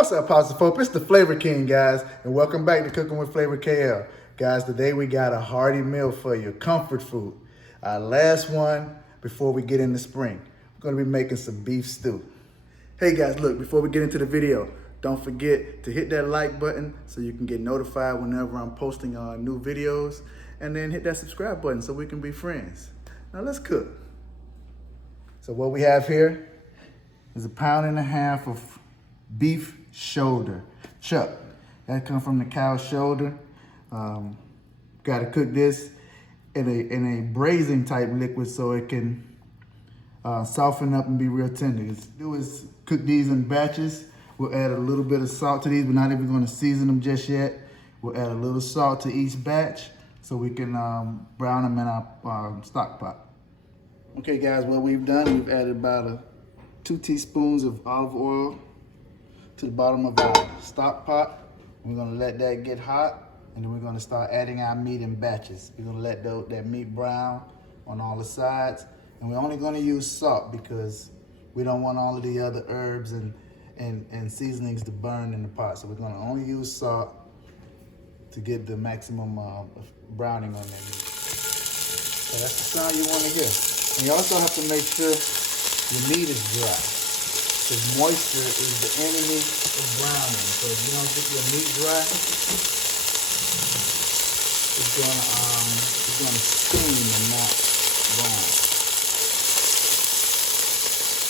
What's up, Pasta Folk? It's the Flavor King, guys, and welcome back to Cooking with Flavor KL. Guys, today we got a hearty meal for you, comfort food. Our last one before we get into spring. We're gonna be making some beef stew. Hey guys, look, before we get into the video, don't forget to hit that like button so you can get notified whenever I'm posting new videos, and then hit that subscribe button so we can be friends. Now let's cook. So what we have here is 1.5 pounds of beef shoulder chuck. That comes from the cow shoulder. Got to cook this in a braising type liquid so it can soften up and be real tender. What do is cook these in batches. We'll add a little bit of salt to these. We're not even going to season them just yet. We'll add a little salt to each batch so we can brown them in our stock pot. Okay guys, what we've done, we've added about 2 teaspoons of olive oil to the bottom of our stock pot. We're gonna let that get hot, and then we're gonna start adding our meat in batches. We're gonna let that meat brown on all the sides, and we're only gonna use salt because we don't want all of the other herbs and seasonings to burn in the pot. So we're gonna only use salt to get the maximum browning on that meat. So that's the sound you wanna hear. And you also have to make sure your meat is dry, because moisture is the enemy of browning. So if you don't get your meat dry, it's gonna steam and not brown.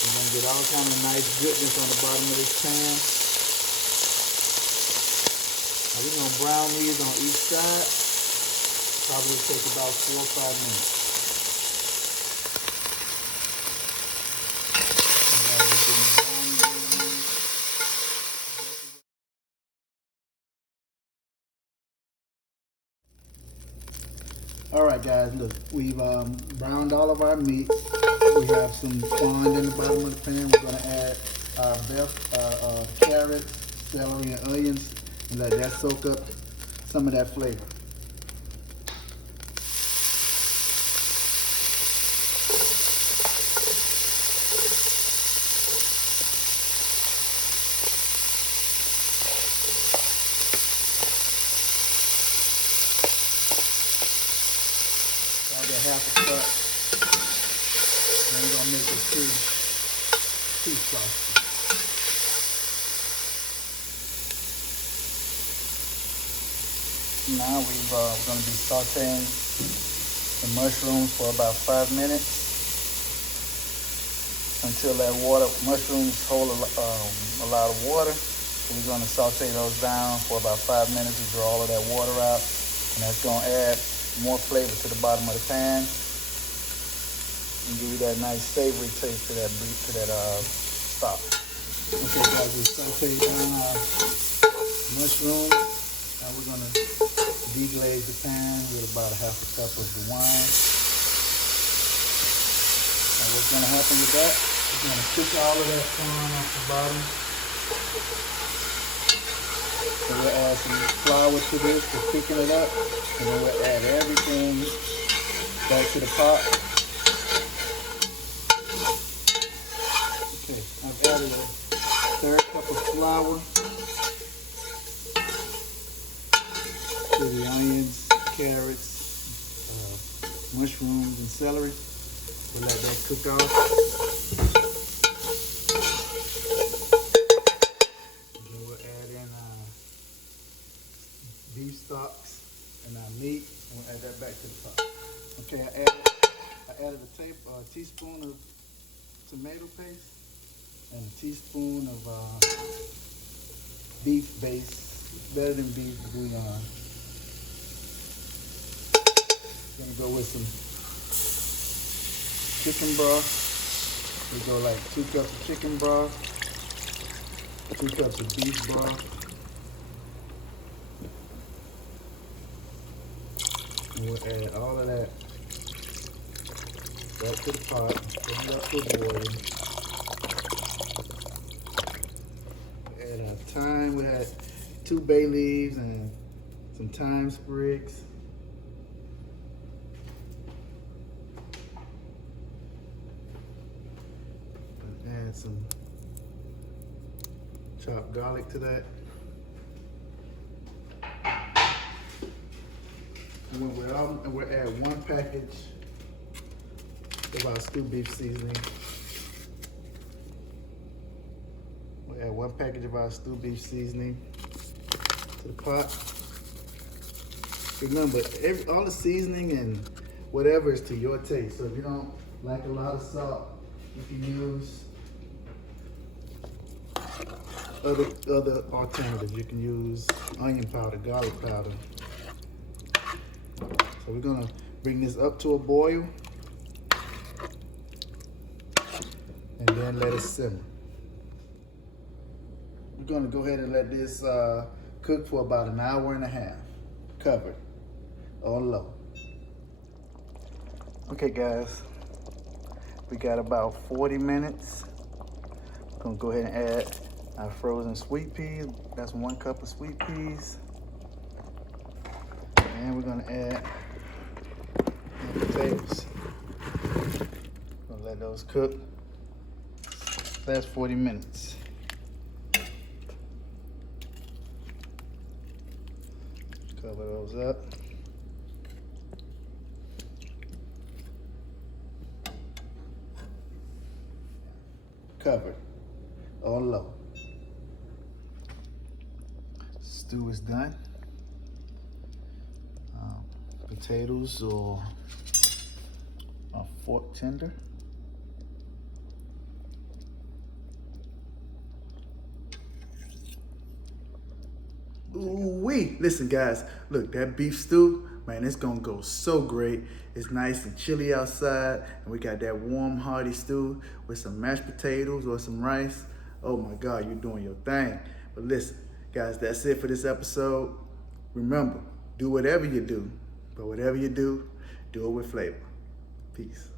You're gonna get all kind of nice goodness on the bottom of this pan. Now we're gonna brown these on each side. Probably take about 4 or 5 minutes. All right, guys, look, we've browned all of our meat. We have some fond in the bottom of the pan. We're gonna add our carrots, celery, and onions, and let that soak up some of that flavor. Half a cup. Then we're gonna make it too saucy. Now we're gonna be sauteing the mushrooms for about 5 minutes until that mushrooms hold a lot of water. So we're gonna saute those down for about 5 minutes to draw all of that water out, and that's gonna add more flavor to the bottom of the pan and give you that nice savory taste to that stock. Okay guys, we sauteed down our mushrooms. Now we're gonna deglaze the pan with about 1/2 cup of the wine. Now what's gonna happen with that? We're gonna cook all of that corn off the bottom. So we'll add some flour to this to thicken it up, and then we'll add everything back to the pot. Okay, I've added a 1/3 cup of flour to the onions, carrots, mushrooms, and celery. We'll let that cook off. Beef stalks and our meat, and we'll add that back to the pot. Okay, I added a teaspoon of tomato paste and a teaspoon of beef base. It's better than beef bouillon. Gonna go with some chicken broth. We go like 2 cups of chicken broth, 2 cups of beef broth. And we'll add all of that back to the pot, put it up to boil. We add our thyme. We had 2 bay leaves and some thyme sprigs. And add some chopped garlic to that. And we'll add 1 package of our stewed beef seasoning. We'll add 1 package of our stewed beef seasoning to the pot. Remember, all the seasoning and whatever is to your taste. So if you don't like a lot of salt, you can use other alternatives. You can use onion powder, garlic powder. So we're gonna bring this up to a boil and then let it simmer. We're gonna go ahead and let this cook for about 1.5 hours, covered on low. Okay guys, we got about 40 minutes. We're gonna go ahead and add our frozen sweet peas. That's 1 cup of sweet peas. And we're gonna add the potatoes. Gonna let those cook. Last 40 minutes. Cover those up. Covered on low. Stew is done. Potatoes or a fork tender. Ooh-wee. Listen guys, look, that beef stew, man, it's gonna go so great. It's nice and chilly outside, and we got that warm, hearty stew with some mashed potatoes or some rice. Oh my God, you're doing your thing. But listen, guys, that's it for this episode. Remember, do whatever you do, but whatever you do, do it with flavor. Peace.